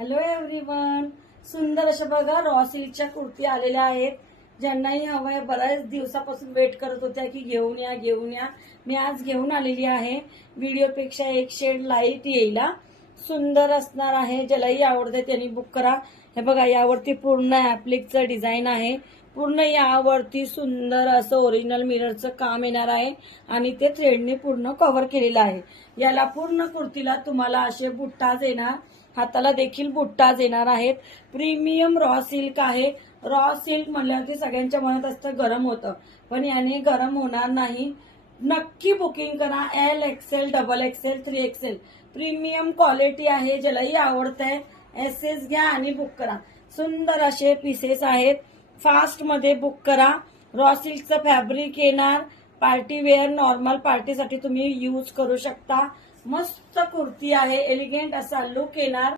Hello everyone, सुंदर अशा बघा रॉ सिल्कच्या कुर्ती आलेल्या आहेत. ज्यांनाही हवंय बऱ्याच दिवसापासून वेट करत होत्या की घेऊन या. मी आज घेऊन आलेली आहे. व्हिडिओपेक्षा एक शेड लाईट येईल, सुंदर असणार आहे. ज्यालाही आवडते त्यांनी बुक करा. हे बघा, यावरती पूर्ण ऍप्लिकचं डिझाईन आहे. पूर्ण यावरती सुंदर असं ओरिजिनल मिररचं काम येणार आहे आणि ते थ्रेडने पूर्ण कव्हर केलेलं आहे. याला पूर्ण कुर्तीला तुम्हाला असे बुट्टाज येणार, हाताला देखील बुट्टाज येणार आहेत. प्रीमियम रॉ सिल्क आहे. रॉ सिल्क म्हणल्यावरती सगळ्यांच्या मनात असतं गरम होतं, पण याने गरम होणार नाही. नक्की बुकिंग करा. L XL, double XL, 3XL premium quality आहे. ज्यालाही आवडतंय एसएस घ्या आणि बुक करा. सुंदर असे पीसेस आहेत. फास्ट मध्ये बुक करा. रॉ सिल्कचं फॅब्रिक येणार. पार्टी वेअर, नॉर्मल पार्टीसाठी तुम्ही यूज करू शकता. मस्त कुर्ती आहे. एलिगंट असा लुक येणार.